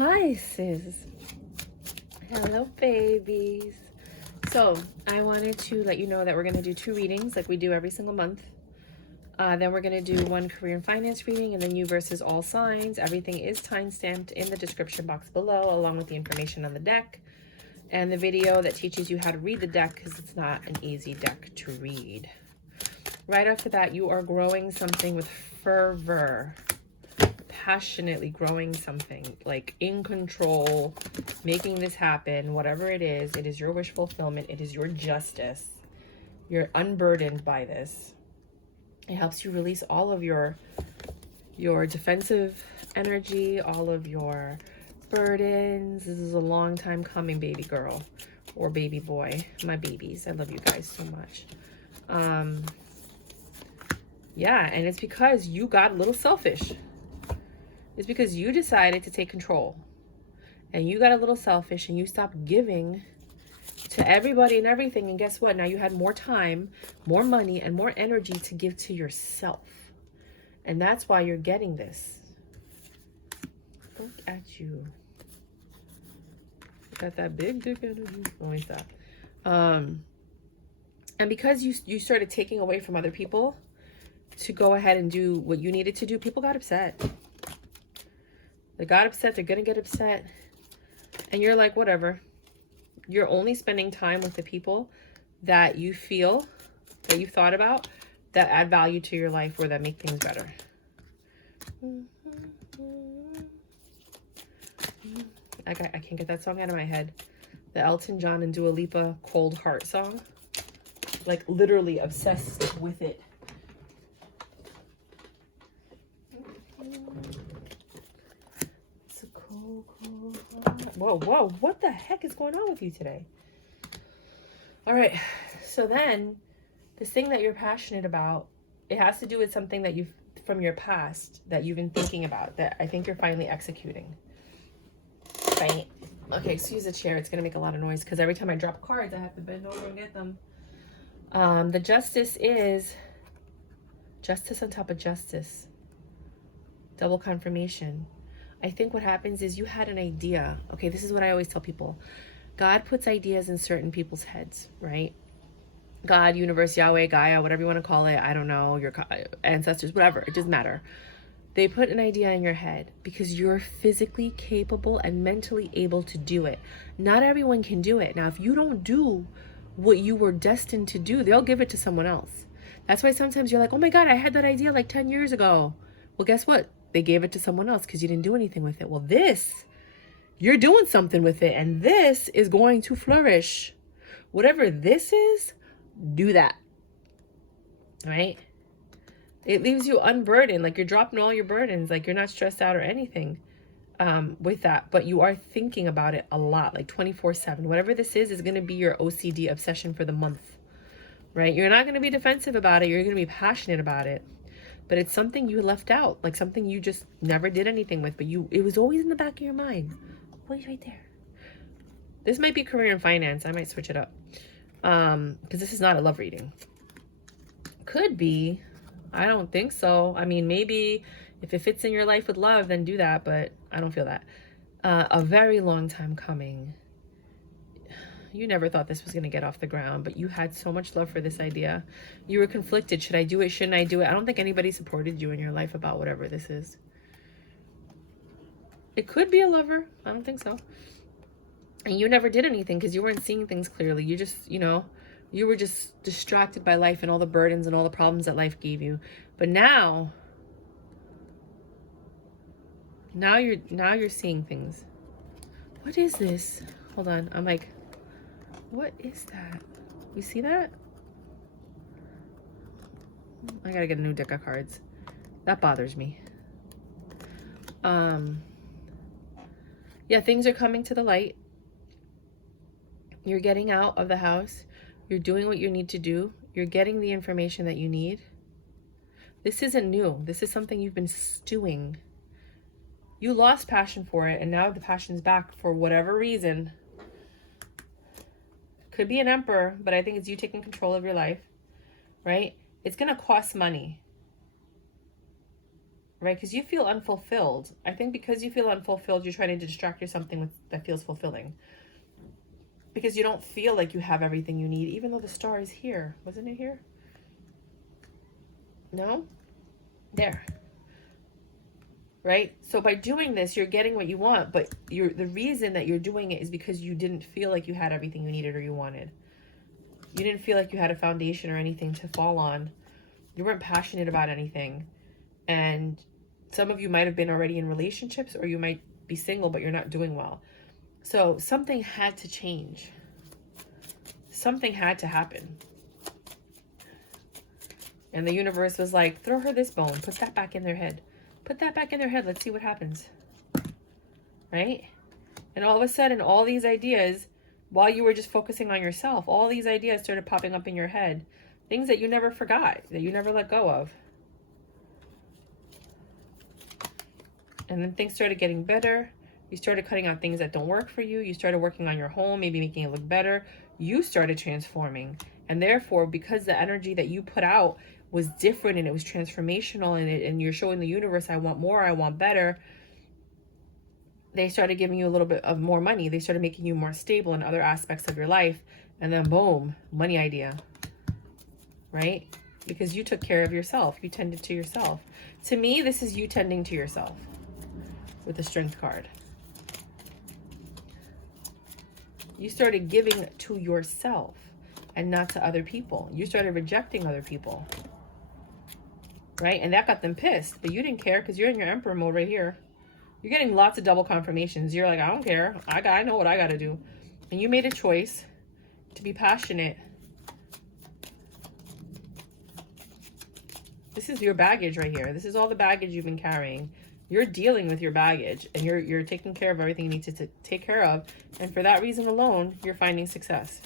Pisces. Hello, babies. So I wanted to let you know that we're going to do 2 readings like we do every single month. Then we're going to do 1 career and finance reading, and then you versus all signs. Everything is time-stamped in the description box below, along with the information on the deck and the video that teaches you how to read the deck, because it's not an easy deck to read. Right off the bat, you are growing something with fervor. Passionately growing something, like in control, making this happen. Whatever it is your wish fulfillment. It is your justice. You're unburdened by this. It helps you release all of your defensive energy, all of your burdens. This is a long time coming, baby girl or baby boy. My babies, I love you guys so much. Yeah, and it's because you got a little selfish. It's because you decided to take control, and you got a little selfish, and you stopped giving to everybody and everything. And guess what? Now you had more time, more money, and more energy to give to yourself. And that's why you're getting this. Look at you. Got that big dick energy. Let me stop. And because you started taking away from other people to go ahead and do what you needed to do, people got upset. They got upset. They're going to get upset. And you're like, whatever. You're only spending time with the people that you feel, that you've thought about, that add value to your life or that make things better. I can't get that song out of my head. The Elton John and Dua Lipa Cold Heart song. Like literally obsessed with it. Whoa, what the heck is going on with you today? All right, so then this thing that you're passionate about, it has to do with something that you've, from your past, that you've been thinking about, that I think you're finally executing. Right? Okay, excuse the chair. It's going to make a lot of noise because every time I drop cards, I have to bend over and get them. The justice is justice on top of justice. Double confirmation. I think what happens is you had an idea. Okay, this is what I always tell people. God puts ideas in certain people's heads, right? God, universe, Yahweh, Gaia, whatever you want to call it. I don't know, your ancestors, whatever. It doesn't matter. They put an idea in your head because you're physically capable and mentally able to do it. Not everyone can do it. Now, if you don't do what you were destined to do, they'll give it to someone else. That's why sometimes you're like, oh my God, I had that idea like 10 years ago. Well, guess what? They gave it to someone else because you didn't do anything with it. Well, this, you're doing something with it, and this is going to flourish. Whatever this is, do that. All right? It leaves you unburdened, like you're dropping all your burdens, like you're not stressed out or anything with that, but you are thinking about it a lot, like 24/7. Whatever this is going to be your OCD obsession for the month, right? You're not going to be defensive about it. You're going to be passionate about it. But it's something you left out, like something you just never did anything with, but it was always in the back of your mind. Always right there. This might be career and finance. I might switch it up. Because this is not a love reading. Could be. I don't think so. I mean, maybe if it fits in your life with love, then do that, but I don't feel that. A very long time coming. You never thought this was going to get off the ground, but you had so much love for this idea. You were conflicted. Should I do it? Shouldn't I do it? I don't think anybody supported you in your life about whatever this is. It could be a lover. I don't think so. And you never did anything because you weren't seeing things clearly. You just, you were just distracted by life and all the burdens and all the problems that life gave you. But now you're seeing things. What is this? Hold on. I'm like, what is that? You see that? I gotta get a new deck of cards. That bothers me. Yeah, things are coming to the light. You're getting out of the house. You're doing what you need to do. You're getting the information that you need. This isn't new. This is something you've been stewing. You lost passion for it, and now the passion's back for whatever reason. Could be an emperor, but I think it's you taking control of your life, right? It's going to cost money. right? Because you feel unfulfilled. I think because you feel unfulfilled, you're trying to distract yourself that feels fulfilling. Because you don't feel like you have everything you need, even though the star is here. Wasn't it here? No? There. Right? So by doing this, you're getting what you want, but the reason that you're doing it is because you didn't feel like you had everything you needed or you wanted. You didn't feel like you had a foundation or anything to fall on. You weren't passionate about anything. And some of you might have been already in relationships, or you might be single, but you're not doing well. So something had to change. Something had to happen. And the universe was like, throw her this bone. Put that back in their head. Put that back in their head. Let's see what happens. Right? And all of a sudden, all these ideas, while you were just focusing on yourself, all these ideas started popping up in your head. Things that you never forgot, that you never let go of. And then things started getting better. You started cutting out things that don't work for you. You started working on your home, maybe making it look better. You started transforming. And therefore, because the energy that you put out was different and it was transformational, and you're showing the universe, I want more, I want better, they started giving you a little bit of more money. They started making you more stable in other aspects of your life. And then boom, money idea. Right? Because you took care of yourself. You tended to yourself. To me, this is you tending to yourself with the Strength card. You started giving to yourself and not to other people. You started rejecting other people. Right? And that got them pissed. But you didn't care because you're in your Emperor mode right here. You're getting lots of double confirmations. You're like, I don't care. I know what I got to do. And you made a choice to be passionate. This is your baggage right here. This is all the baggage you've been carrying. You're dealing with your baggage, and you're taking care of everything you need to take care of. And for that reason alone, you're finding success.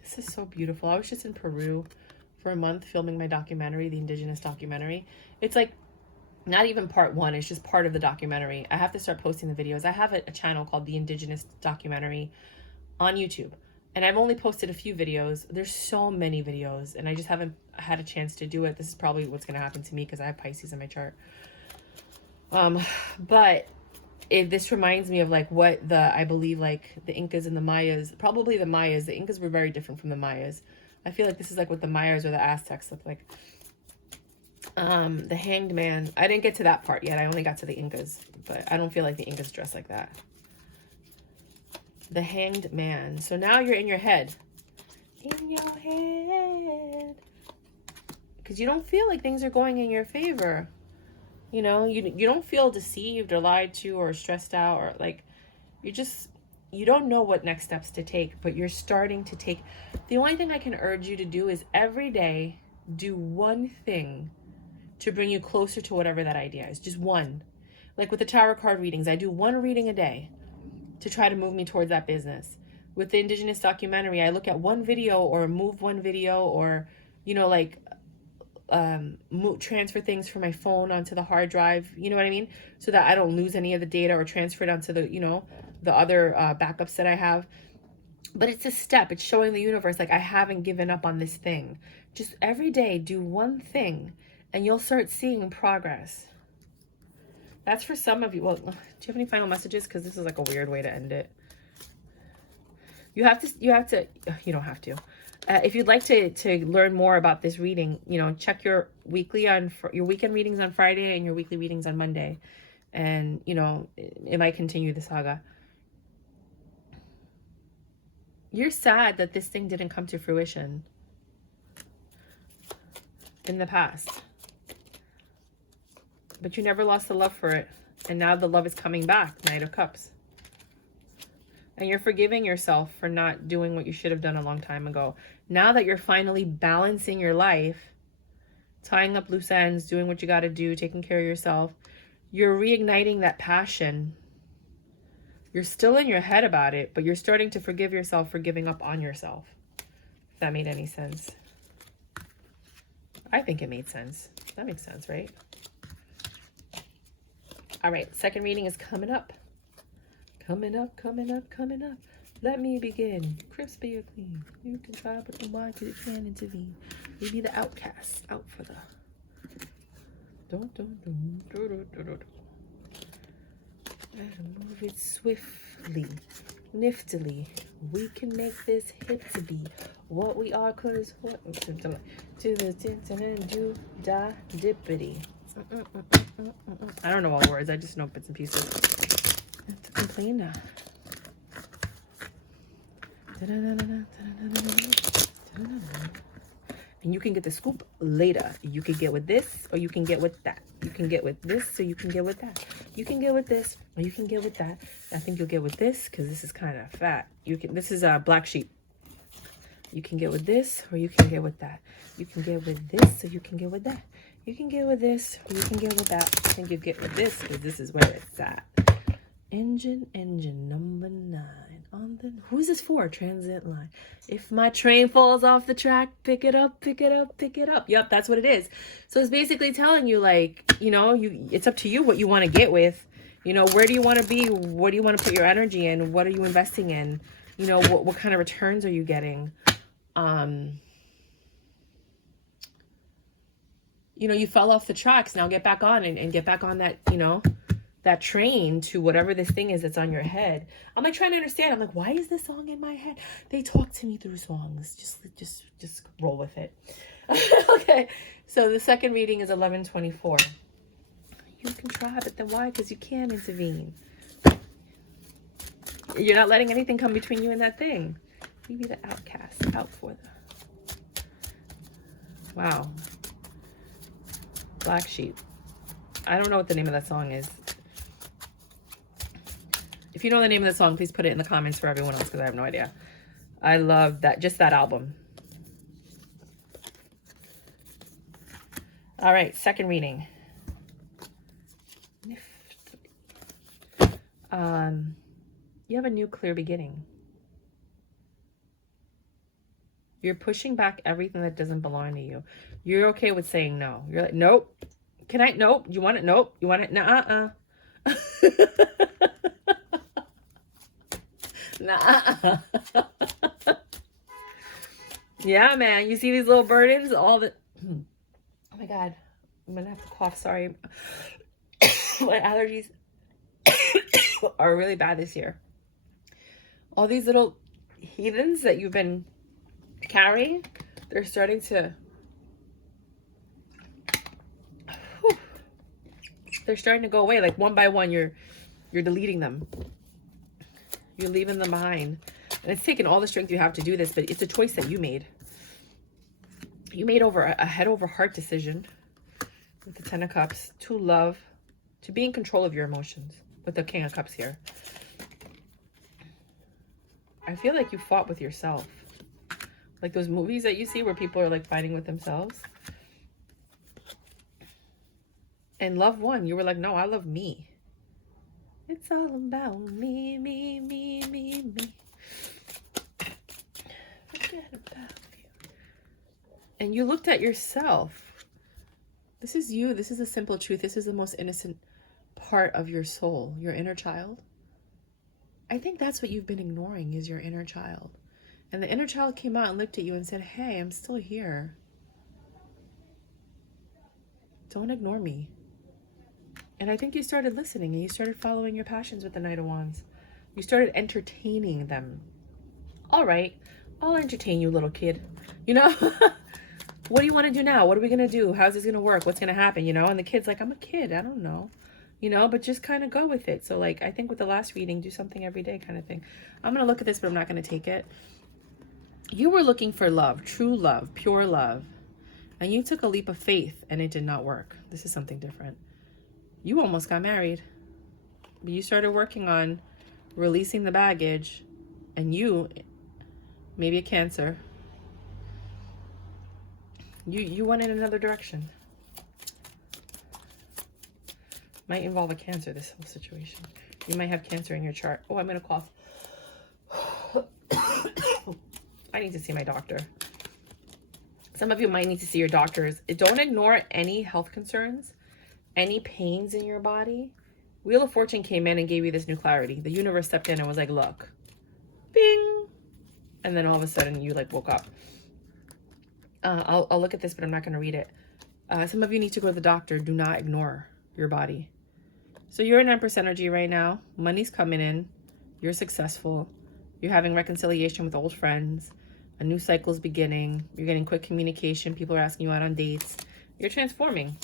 This is so beautiful. I was just in Peru for a month filming my documentary, the Indigenous documentary. It's like not even part one. It's just part of the documentary. I have to start posting the videos. I have a channel called the Indigenous Documentary on YouTube. And I've only posted a few videos. There's so many videos, and I just haven't had a chance to do it. This is probably what's going to happen to me because I have Pisces in my chart. But this reminds me of like what I believe like the Incas and the Mayas, probably the Mayas. The Incas were very different from the Mayas. I feel like this is like what the Mayas or the Aztecs look like. The Hanged Man. I didn't get to that part yet. I only got to the Incas, but I don't feel like the Incas dress like that. The Hanged Man. So now you're in your head. In your head. Because you don't feel like things are going in your favor. You know, you don't feel deceived or lied to or stressed out, or like you don't know what next steps to take, but you're starting to take. The only thing I can urge you to do is every day do one thing to bring you closer to whatever that idea is. Just one. Like with the tarot card readings, I do one reading a day to try to move me towards that business. With the Indigenous documentary, I look at one video or move one video, or, you know, like transfer things from my phone onto the hard drive, you know what I mean? So that I don't lose any of the data or transfer it onto the, you know, the other backups that I have. But it's a step. It's showing the universe, like, I haven't given up on this thing. Just every day, do one thing, and you'll start seeing progress. That's for some of you. Well, do you have any final messages? Because this is like a weird way to end it. You don't have to. If you'd like to learn more about this reading, you know, check your weekend readings on Friday and your weekly readings on Monday. And, you know, it might continue the saga. You're sad that this thing didn't come to fruition in the past. But you never lost the love for it. And now the love is coming back. Knight of Cups. And you're forgiving yourself for not doing what you should have done a long time ago. Now that you're finally balancing your life, tying up loose ends, doing what you got to do, taking care of yourself, you're reigniting that passion. You're still in your head about it, but you're starting to forgive yourself for giving up on yourself. If that made any sense. I think it made sense. That makes sense, right? All right, second reading is coming up. Coming up. Let me begin. Crispy or clean. You can try, but the mind it can intervene. You be the outcast, out for the Move it swiftly, niftily. We can make this hip to be what we are, cause what to the do da dippity. I don't know all the words, I just know bits and pieces. I have to complain now. And you can get the scoop later. You can get with this, or you can get with that. You can get with this, or you can get with that. You can get with this, or you can get with that. I think you'll get with this, because this is kind of fat. This is a black sheep. You can get with this, or you can get with that. You can get with this, or you can get with that. You can get with this, or you can get with that. I think you get with this, because this is where it's at. Engine number 9 on the... Who's this for? Transit line. If my train falls off the track, pick it up, pick it up, pick it up. Yep, that's what it is. So it's basically telling you, like, you know, it's up to you what you want to get with. You know, where do you want to be? What do you want to put your energy in? What are you investing in? You know, what kind of returns are you getting? You know, you fell off the tracks. Now get back on and get back on that, you know, that train to whatever this thing is that's on your head. I'm like trying to understand. I'm like, why is this song in my head? They talk to me through songs. Just roll with it. Okay. So the second reading is 1124. You can try, but then why? Because you can't intervene. You're not letting anything come between you and that thing. You be the outcast. Out for the... Wow. Black sheep. I don't know what the name of that song is. If you know the name of the song, please put it in the comments for everyone else, because I have no idea. I love that, just that album. All right, second reading. You have a new clear beginning. You're pushing back everything that doesn't belong to you. You're okay with saying no. You're like, nope. Can I? Nope. You want it? Nope. You want it? Nuh-uh. Nah. Yeah, man. You see these little burdens? All the... Oh my God. I'm gonna have to cough. Sorry. My allergies are really bad this year. All these little heathens that you've been carrying, they're starting to... They're starting to go away. Like one by one, you're deleting them. You're leaving them behind. And it's taken all the strength you have to do this, but it's a choice that you made. You made over a head over heart decision with the 10 of Cups to love, to be in control of your emotions with the King of Cups here. I feel like you fought with yourself. Like those movies that you see where people are like fighting with themselves. And love won. You were like, no, I love me. It's all about me, me, me, me, me. Forget about you. And you looked at yourself. This is you. This is the simple truth. This is the most innocent part of your soul, your inner child. I think that's what you've been ignoring, is your inner child. And the inner child came out and looked at you and said, hey, I'm still here. Don't ignore me. And I think you started listening and you started following your passions with the Knight of Wands. You started entertaining them. All right, I'll entertain you, little kid. You know, what do you want to do now? What are we going to do? How's this going to work? What's going to happen? You know, and the kid's like, I'm a kid. I don't know. You know, but just kind of go with it. So like, I think with the last reading, do something every day kind of thing. I'm going to look at this, but I'm not going to take it. You were looking for love, true love, pure love. And you took a leap of faith and it did not work. This is something different. You almost got married, but you started working on releasing the baggage, and you, maybe a Cancer, you went in another direction. Might involve a Cancer, this whole situation. You might have Cancer in your chart. Oh, I'm going to cough. I need to see my doctor. Some of you might need to see your doctors. Don't ignore any health concerns. Any pains in your body. Wheel of Fortune came in and gave you this new clarity. The universe stepped in and was like, look, bing. And then all of a sudden you like woke up. I'll look at this, but I'm not going to read it. Some of you need to go to the doctor. Do not ignore your body. So you're in Empress energy right now. Money's coming in. You're successful. You're having reconciliation with old friends. A new cycle's beginning. You're getting quick communication. People are asking you out on dates. You're transforming.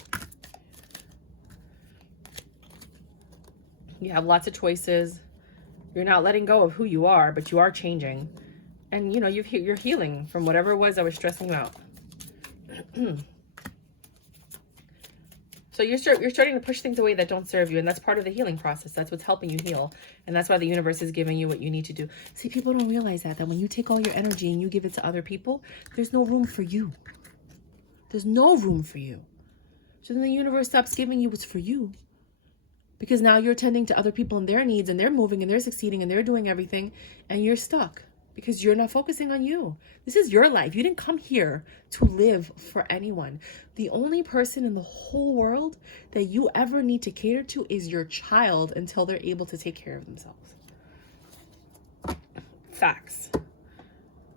You have lots of choices. You're not letting go of who you are, but you are changing. And, you know, you're healing from whatever it was that was stressing you out. So you're starting to push things away that don't serve you. And that's part of the healing process. That's what's helping you heal. And that's why the universe is giving you what you need to do. See, people don't realize that when you take all your energy and you give it to other people, there's no room for you. There's no room for you. So then the universe stops giving you what's for you. Because now you're tending to other people and their needs, and they're moving and they're succeeding and they're doing everything, and you're stuck because you're not focusing on you. This is your life. You didn't come here to live for anyone. The only person in the whole world that you ever need to cater to is your child until they're able to take care of themselves. Facts.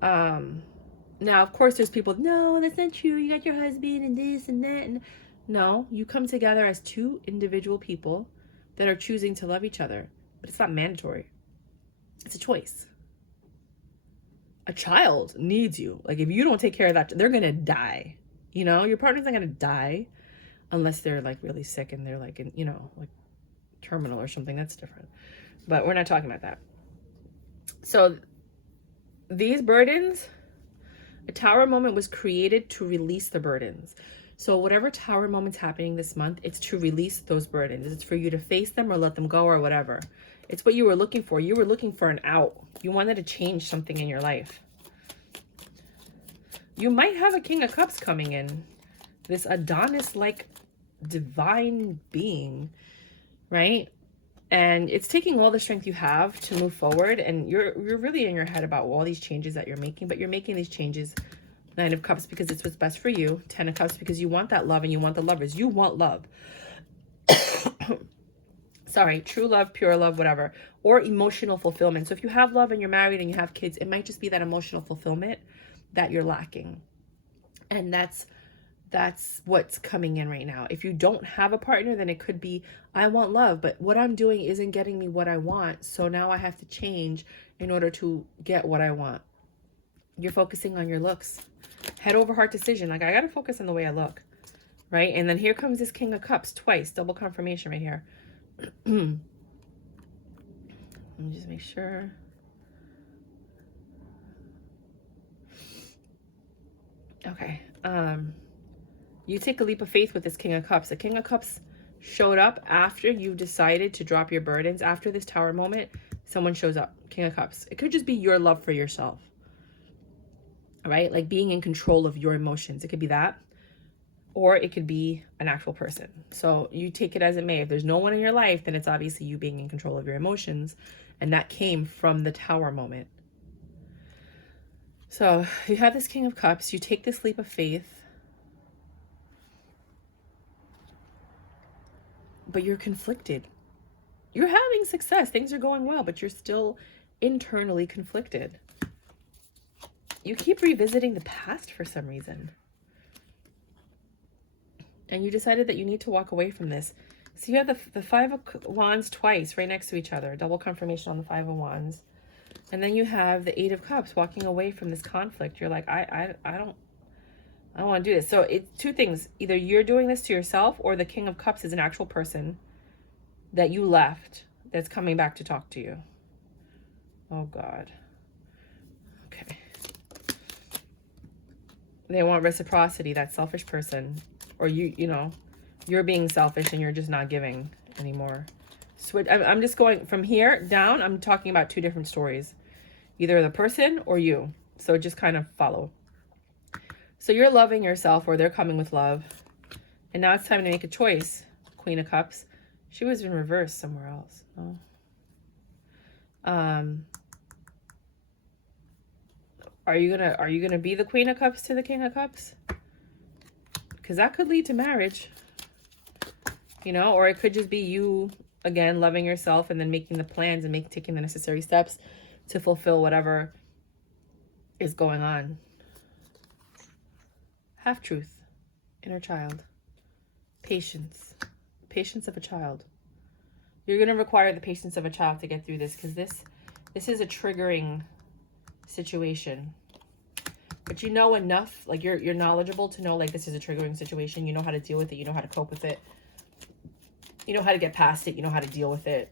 Now, of course, there's people, no, that's not true. You got your husband and this and that. And no, you come together as two individual people that are choosing to love each other, but it's not mandatory. It's a choice. A child needs you. Like, if you don't take care of that, they're going to die. You know, your partner's not going to die unless they're like really sick and they're like, in, you know, like terminal or something. That's different. But we're not talking about that. So these burdens, a Tower moment was created to release the burdens. So whatever Tower moment's happening this month, it's to release those burdens. It's for you to face them or let them go or whatever. It's what you were looking for. You were looking for an out. You wanted to change something in your life. You might have a King of Cups coming in. This Adonis-like divine being, right? And it's taking all the strength you have to move forward. And you're really in your head about all these changes that you're making. But you're making these changes, 9 of Cups, because it's what's best for you. 10 of Cups, because you want that love and you want the lovers. You want love. Sorry, true love, pure love, whatever. Or emotional fulfillment. So if you have love and you're married and you have kids, it might just be that emotional fulfillment that you're lacking. And that's what's coming in right now. If you don't have a partner, then it could be, I want love, but what I'm doing isn't getting me what I want. So now I have to change in order to get what I want. You're focusing on your looks. Head over heart decision. Like, I got to focus on the way I look, right? And then here comes this King of Cups twice, double confirmation right here. Let me just make sure. Okay. You take a leap of faith with this King of Cups. The King of Cups showed up after you decided to drop your burdens. After this Tower moment, someone shows up. King of Cups. It could just be your love for yourself. Right? Like being in control of your emotions. It could be that. Or it could be an actual person. So you take it as it may. If there's no one in your life, then it's obviously you being in control of your emotions. And that came from the Tower moment. So you have this King of Cups. You take this leap of faith. But you're conflicted. You're having success. Things are going well, but you're still internally conflicted. You keep revisiting the past for some reason. And you decided that you need to walk away from this. So you have the 5 of Wands twice right next to each other. Double confirmation on the 5 of Wands. And then you have the 8 of Cups walking away from this conflict. You're like, I don't want to do this. So it's two things. Either you're doing this to yourself, or the King of Cups is an actual person that you left that's coming back to talk to you. Oh, God. Okay. They want reciprocity, that selfish person. Or you know, you're being selfish and you're just not giving anymore. Switch. I'm just going from here down. I'm talking about two different stories. Either the person or you. So just kind of follow. So you're loving yourself, or they're coming with love. And now it's time to make a choice. Queen of Cups. She was in reverse somewhere else. Oh. Are you gonna be the Queen of Cups to the King of Cups? Because that could lead to marriage. You know, or it could just be you, again, loving yourself and then making the plans and taking the necessary steps to fulfill whatever is going on. Half-truth, inner child. Patience. Patience of a child. You're going to require the patience of a child to get through this, because this is a triggering situation. But you know enough, like you're knowledgeable to know, like, this is a triggering situation. You know how to deal with it. You know how to cope with it. You know how to get past it. You know how to deal with it.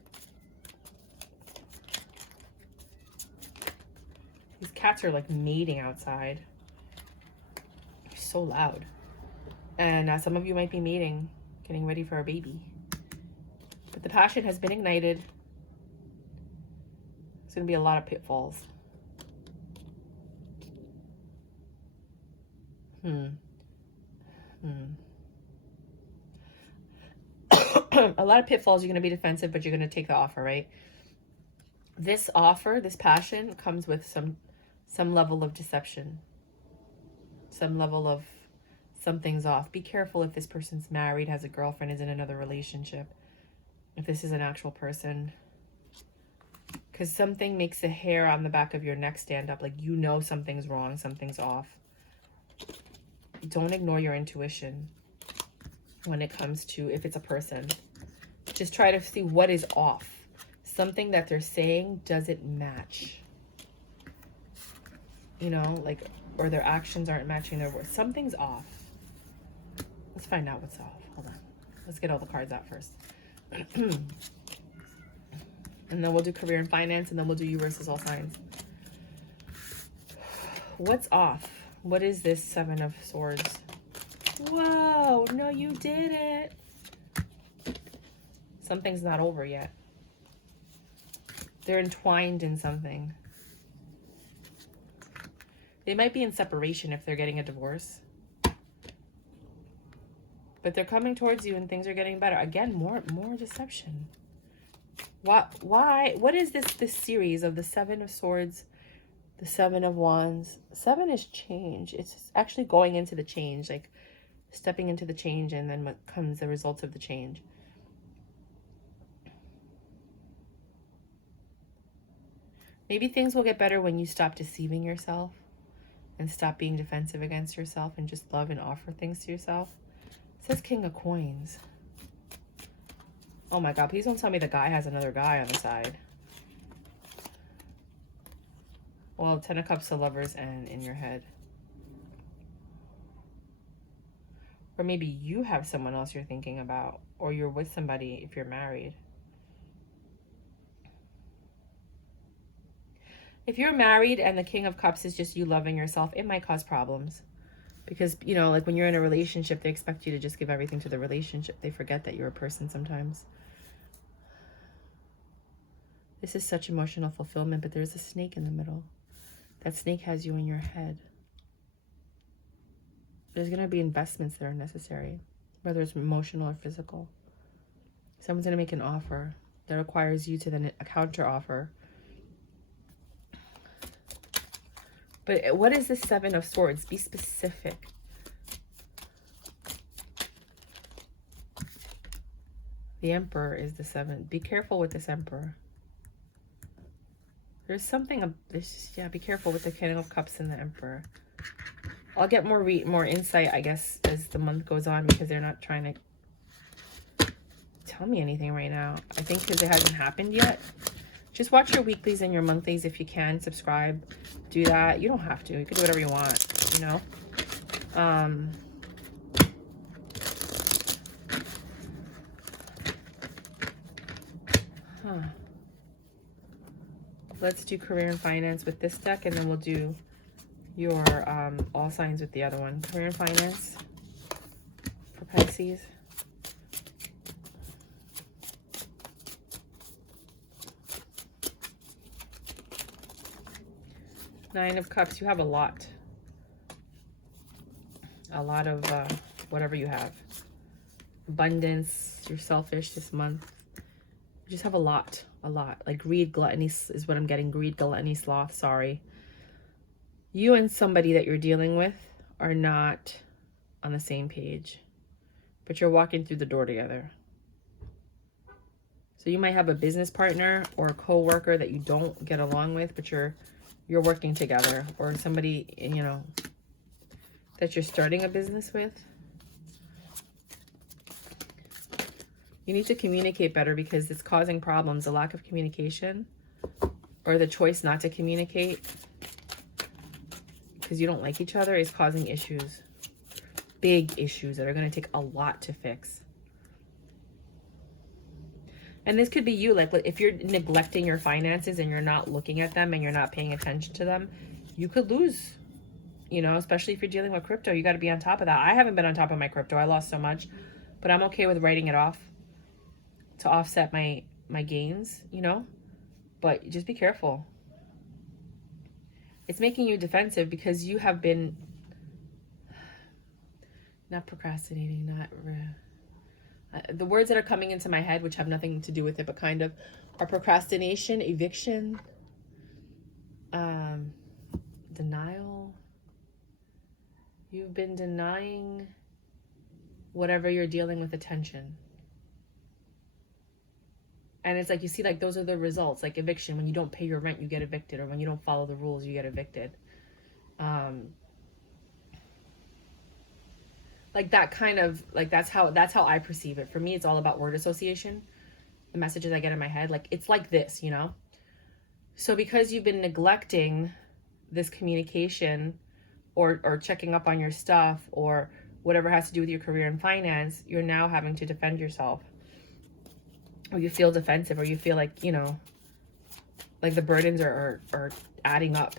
These cats are like mating outside. They're so loud. And some of you might be mating, getting ready for a baby. But the passion has been ignited. There's going to be a lot of pitfalls. A lot of pitfalls. You're going to be defensive, but you're going to take the offer, right? This offer, this passion, comes with some level of deception. Some level of something's off. Be careful if this person's married, has a girlfriend, is in another relationship. If this is an actual person. Because something makes the hair on the back of your neck stand up. Like, you know something's wrong, something's off. Don't ignore your intuition when it comes to, if it's a person. Just try to see what is off. Something that they're saying doesn't match. You know, like, or their actions aren't matching their words. Something's off. Let's find out what's off. Hold on. Let's get all the cards out first. And then we'll do career and finance, and then we'll do you versus all signs. What's off? What is this Seven of Swords? Whoa, no, you did it. Something's not over yet. They're entwined in something. They might be in separation if they're getting a divorce. But they're coming towards you and things are getting better. Again, more deception. Why? What is this series of the Seven of Swords, the Seven of Wands? Seven is change. It's actually going into the change, like stepping into the change, and then what comes the results of the change. Maybe things will get better when you stop deceiving yourself and stop being defensive against yourself and just love and offer things to yourself. It says King of Coins. Oh my God, please don't tell me the guy has another guy on the side. Well, 10 of Cups, the Lovers, and in your head. Or maybe you have someone else you're thinking about, or you're with somebody if you're married. If you're married and the King of Cups is just you loving yourself, it might cause problems. Because, you know, like when you're in a relationship, they expect you to just give everything to the relationship. They forget that you're a person sometimes. This is such emotional fulfillment, but there's a snake in the middle. That snake has you in your head. There's going to be investments that are necessary, whether it's emotional or physical. Someone's going to make an offer that requires you to then a counter offer. But what is the Seven of Swords? Be specific. The Emperor is the seventh. Be careful with this Emperor. There's something of this. Yeah, be careful with the King of Cups and the Emperor. I'll get more insight, I guess, as the month goes on, because they're not trying to tell me anything right now. I think because it hasn't happened yet. Just watch your weeklies and your monthlies if you can. Subscribe. Do that. You don't have to. You can do whatever you want, you know. Let's do career and finance with this deck, and then we'll do your all signs with the other one. Career and finance for Pisces. Nine of Cups. You have a lot. A lot of whatever you have. Abundance. You're selfish this month. You just have a lot. A lot. Like greed, gluttony is what I'm getting. Greed, gluttony, sloth. Sorry. You and somebody that you're dealing with are not on the same page. But you're walking through the door together. So you might have a business partner or a co-worker that you don't get along with, but you're working together, or somebody, you know, that you're starting a business with. You need to communicate better because it's causing problems. The lack of communication or the choice not to communicate because you don't like each other is causing issues. Big issues that are going to take a lot to fix. And this could be you, like if you're neglecting your finances and you're not looking at them and you're not paying attention to them, you could lose, you know, especially if you're dealing with crypto. You got to be on top of that. I haven't been on top of my crypto. I lost so much, but I'm okay with writing it off to offset my gains, you know, but just be careful. It's making you defensive because you have been not procrastinating, the words that are coming into my head, which have nothing to do with it, but kind of are procrastination, eviction, denial. You've been denying whatever you're dealing with attention. And it's like, you see, like those are the results, like eviction. When you don't pay your rent, you get evicted. Or when you don't follow the rules, you get evicted. Like that kind of, like that's how I perceive it. For me, it's all about word association. The messages I get in my head, like it's like this, you know? So because you've been neglecting this communication or checking up on your stuff or whatever has to do with your career and finance, you're now having to defend yourself. Or you feel defensive, or you feel like, you know, like the burdens are adding up.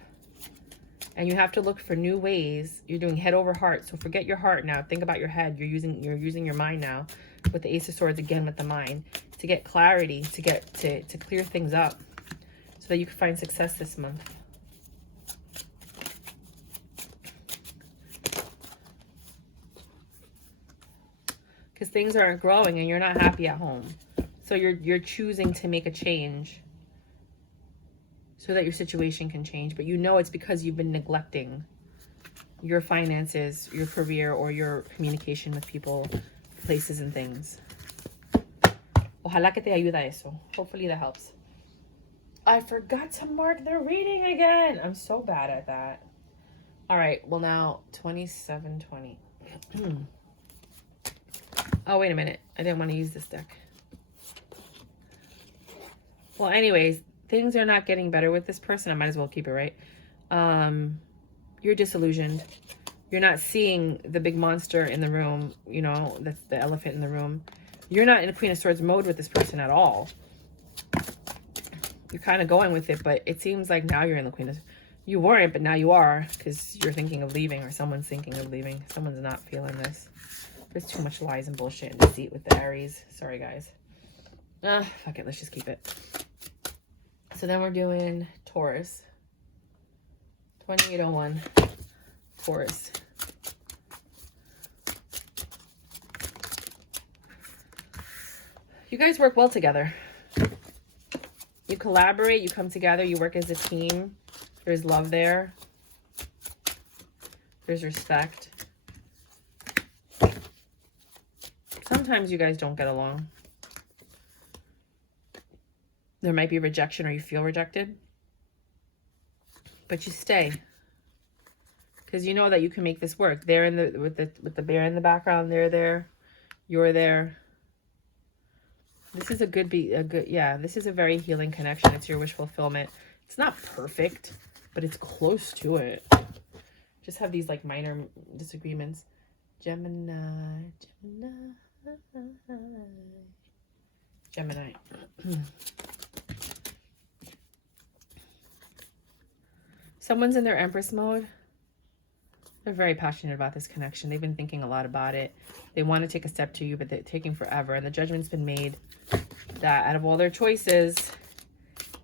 And you have to look for new ways. You're doing head over heart. So forget your heart now. Think about your head. You're using your mind now with the Ace of Swords again with the mind to get clarity, to clear things up so that you can find success this month. Because things aren't growing and you're not happy at home. So you're choosing to make a change so that your situation can change. But you know it's because you've been neglecting your finances, your career, or your communication with people, places, and things. Ojalá que te ayuda eso. Hopefully that helps. I forgot to mark the reading again. I'm so bad at that. All right. Well, now 2720. Oh, wait a minute. I didn't want to use this deck. Well, anyways, things are not getting better with this person. I might as well keep it, right? You're disillusioned. You're not seeing the big monster in the room, you know, that's the elephant in the room. You're not in a Queen of Swords mode with this person at all. You're kind of going with it, but it seems like now you're in the Queen of... You weren't, but now you are, because you're thinking of leaving, or someone's thinking of leaving. Someone's not feeling this. There's too much lies and bullshit and deceit with the Aries. Sorry, guys. Fuck it. Let's just keep it. So then we're doing Taurus. 2801. Taurus. You guys work well together. You collaborate. You come together. You work as a team. There's love there. There's respect. Sometimes you guys don't get along. There might be rejection or you feel rejected. But you stay. Because you know that you can make this work. They're in the with the bear in the background, they're there. You're there. This is this is a very healing connection. It's your wish fulfillment. It's not perfect, but it's close to it. Just have these like minor disagreements. Gemini. Someone's in their Empress mode. They're very passionate about this connection. They've been thinking a lot about it. They want to take a step to you, but they're taking forever. And the judgment's been made that out of all their choices,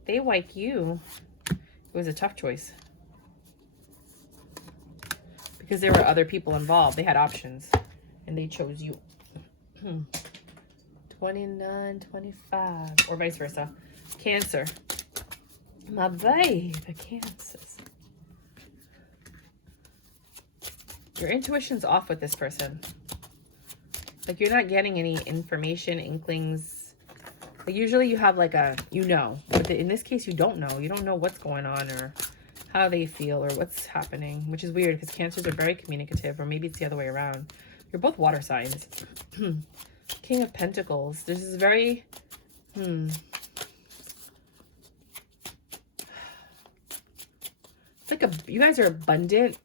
they like you. It was a tough choice. Because there were other people involved. They had options. And they chose you. 29, 25. Or vice versa. Cancer. My babe, the Cancers. Your intuition's off with this person. Like, you're not getting any information, inklings. Like, usually you have like a, you know. But in this case, you don't know. You don't know what's going on or how they feel or what's happening. Which is weird because Cancers are very communicative. Or maybe it's the other way around. You're both water signs. King of Pentacles. This is very, it's like you guys are abundant,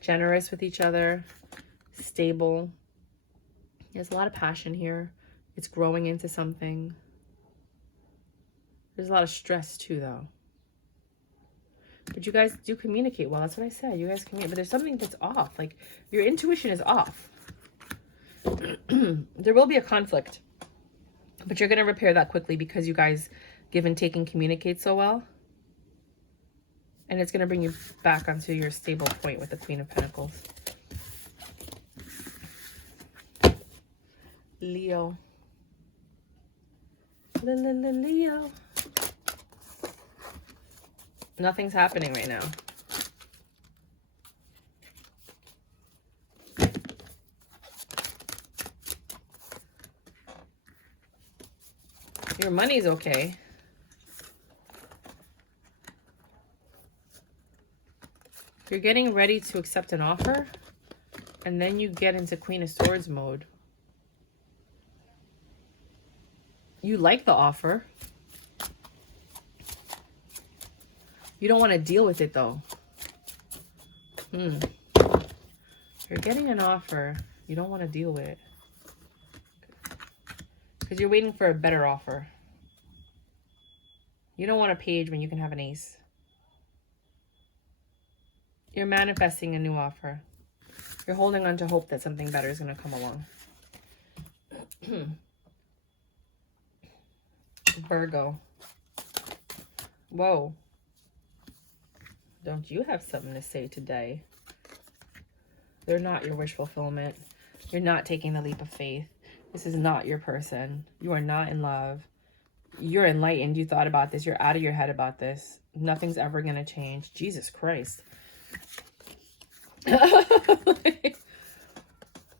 generous with each other, stable. There's a lot of passion here. It's growing into something. There's a lot of stress too, though. But you guys do communicate well. That's what I said. You guys communicate. But there's something that's off. Like, your intuition is off. There will be a conflict. But you're going to repair that quickly because you guys give and take and communicate so well. And it's going to bring you back onto your stable point with the Queen of Pentacles. Leo. Leo. Nothing's happening right now. Your money's okay. You're getting ready to accept an offer, and then you get into Queen of Swords mode. You like the offer. You don't want to deal with it, though. You're getting an offer. You don't want to deal with it. Because you're waiting for a better offer. You don't want a page when you can have an ace. You're manifesting a new offer. You're holding on to hope that something better is going to come along. Virgo. Whoa. Don't you have something to say today? They're not your wish fulfillment. You're not taking the leap of faith. This is not your person. You are not in love. You're enlightened. You thought about this. You're out of your head about this. Nothing's ever going to change. Jesus Christ.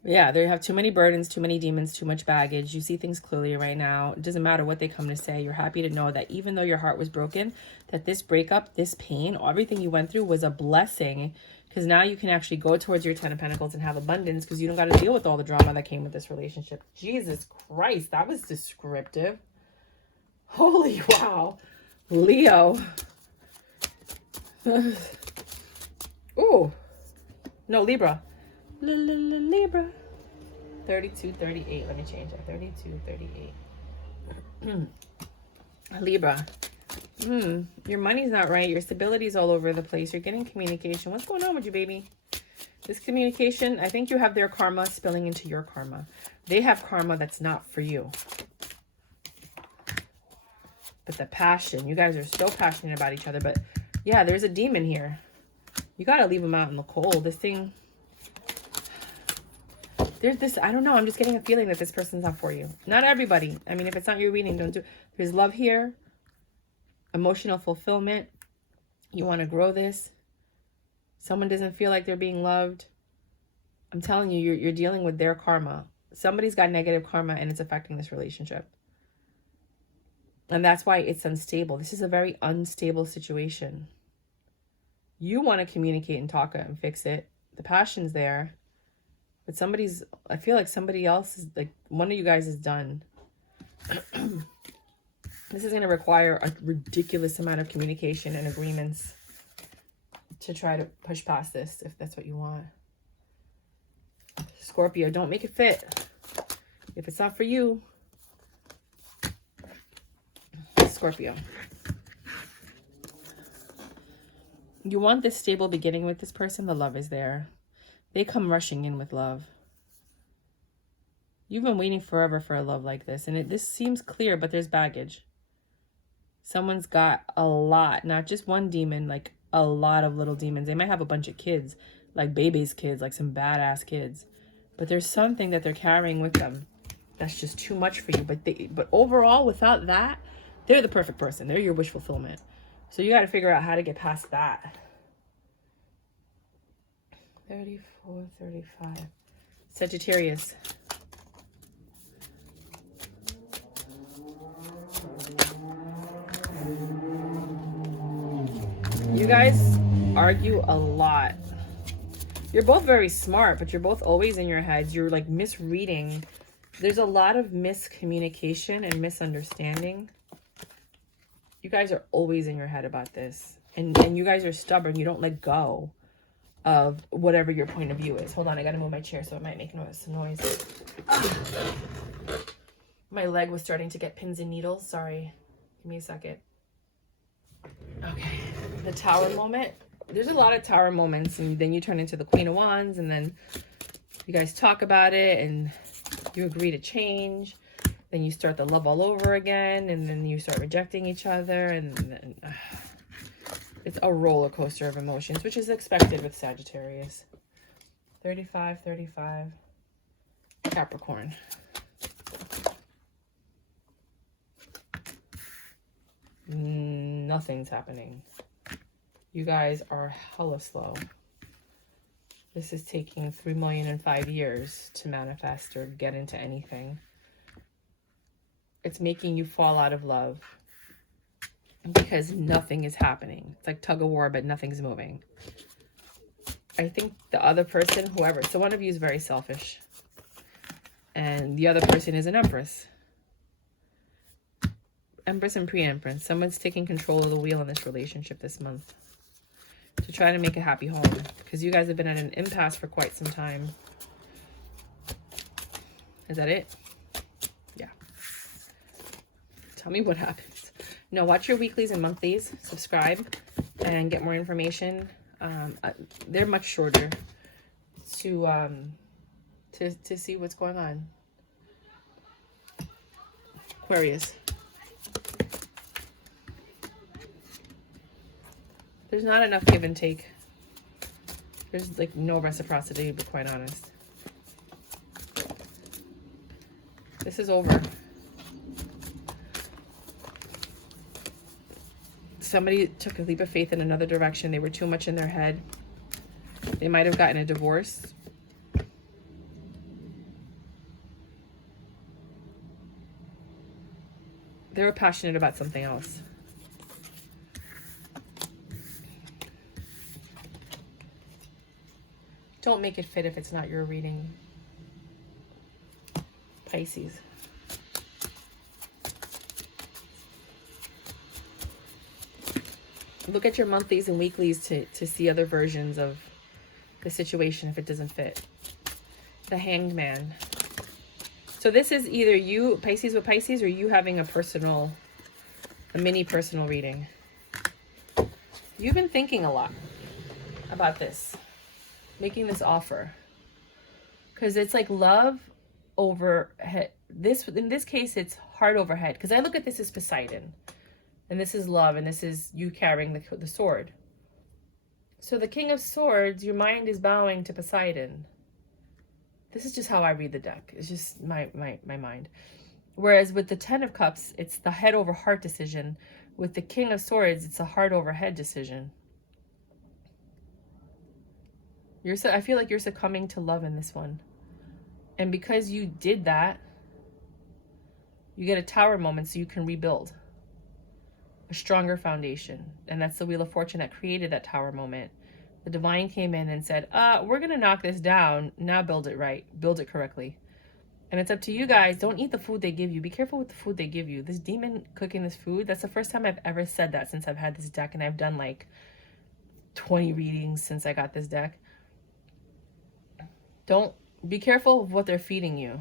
Yeah, they have too many burdens, too many demons, too much baggage. You see things clearly right now. It doesn't matter what they come to say. You're happy to know that even though your heart was broken, that this breakup, this pain, everything you went through was a blessing. Because now you can actually go towards your 10 of Pentacles and have abundance because you don't got to deal with all the drama that came with this relationship. Jesus Christ, that was descriptive. Holy wow. Leo. Ooh. No, Libra. Libra. 32, 38. Let me change that. 32, 38. Libra. Your money's not right. Your stability's all over the place. You're getting communication. What's going on with you, baby? This communication, I think you have their karma spilling into your karma. They have karma that's not for you. But the passion, you guys are so passionate about each other. But yeah, there's a demon here. You got to leave him out in the cold. This thing, there's this, I don't know. I'm just getting a feeling that this person's not for you. Not everybody. I mean, if it's not your reading, don't do it. There's love here. Emotional fulfillment. You want to grow this. Someone doesn't feel like they're being loved. I'm telling you, you're dealing with their karma. Somebody's got negative karma and it's affecting this relationship. And that's why it's unstable. This is a very unstable situation. You want to communicate and talk it and fix it. The passion's there. But I feel like somebody else is, like, one of you guys is done. This is going to require a ridiculous amount of communication and agreements to try to push past this, if that's what you want. Scorpio, don't make it fit. If it's not for you, Scorpio. You want this stable beginning with this person. The love is there. They come rushing in with love. You've been waiting forever for a love like this. And this seems clear, but there's baggage. Someone's got a lot, not just one demon, like a lot of little demons. They might have a bunch of kids, like baby's kids, like some badass kids. But there's something that they're carrying with them that's just too much for you. But overall, without that, they're the perfect person. They're your wish fulfillment. So you got to figure out how to get past that. 34, 35. Sagittarius. You guys argue a lot. You're both very smart, but you're both always in your heads. You're like misreading. There's a lot of miscommunication and misunderstanding. You guys are always in your head about this. And you guys are stubborn. You don't let go of whatever your point of view is. Hold on, I gotta move my chair so it might make some noise. My leg was starting to get pins and needles. Sorry. Give me a second. Okay. The Tower moment. There's a lot of Tower moments, and then you turn into the Queen of Wands, and then you guys talk about it, and you agree to change. Then you start the love all over again, and then you start rejecting each other, and then, it's a roller coaster of emotions, which is expected with Sagittarius. 35, 35. Capricorn. Nothing's happening. You guys are hella slow. This is taking 3 million in 5 years to manifest or get into anything. It's making you fall out of love because nothing is happening. It's like tug of war, but nothing's moving. I think the other person, whoever, so one of you is very selfish, and the other person is an Empress. Empress and pre-Empress. Someone's taking control of the wheel in this relationship this month to try to make a happy home, because you guys have been at an impasse for quite some time. Is that it? Yeah. Tell me what happens. No, watch your weeklies and monthlies. Subscribe and get more information. They're much shorter to see what's going on. Aquarius. There's not enough give and take. There's like no reciprocity, to be quite honest. This is over. Somebody took a leap of faith in another direction. They were too much in their head. They might have gotten a divorce. They were passionate about something else. Don't make it fit if it's not your reading. Pisces. Look at your monthlies and weeklies to see other versions of the situation if it doesn't fit. The Hanged Man. So this is either you, Pisces with Pisces, or you having a mini personal reading. You've been thinking a lot about this. Making this offer, because it's like love over head. In this case, it's heart over head, because I look at this as Poseidon, and this is love, and this is you carrying the sword. So the King of Swords, your mind is bowing to Poseidon. This is just how I read the deck. It's just my mind. Whereas with the Ten of Cups, it's the head over heart decision. With the King of Swords, it's a heart over head decision. I feel like you're succumbing to love in this one. And because you did that, you get a Tower moment so you can rebuild a stronger foundation. And that's the Wheel of Fortune that created that Tower moment. The Divine came in and said, we're going to knock this down. Now build it right. Build it correctly. And it's up to you guys. Don't eat the food they give you. Be careful with the food they give you. This demon cooking this food, that's the first time I've ever said that since I've had this deck. And I've done like 20 readings since I got this deck. Don't be careful of what they're feeding you.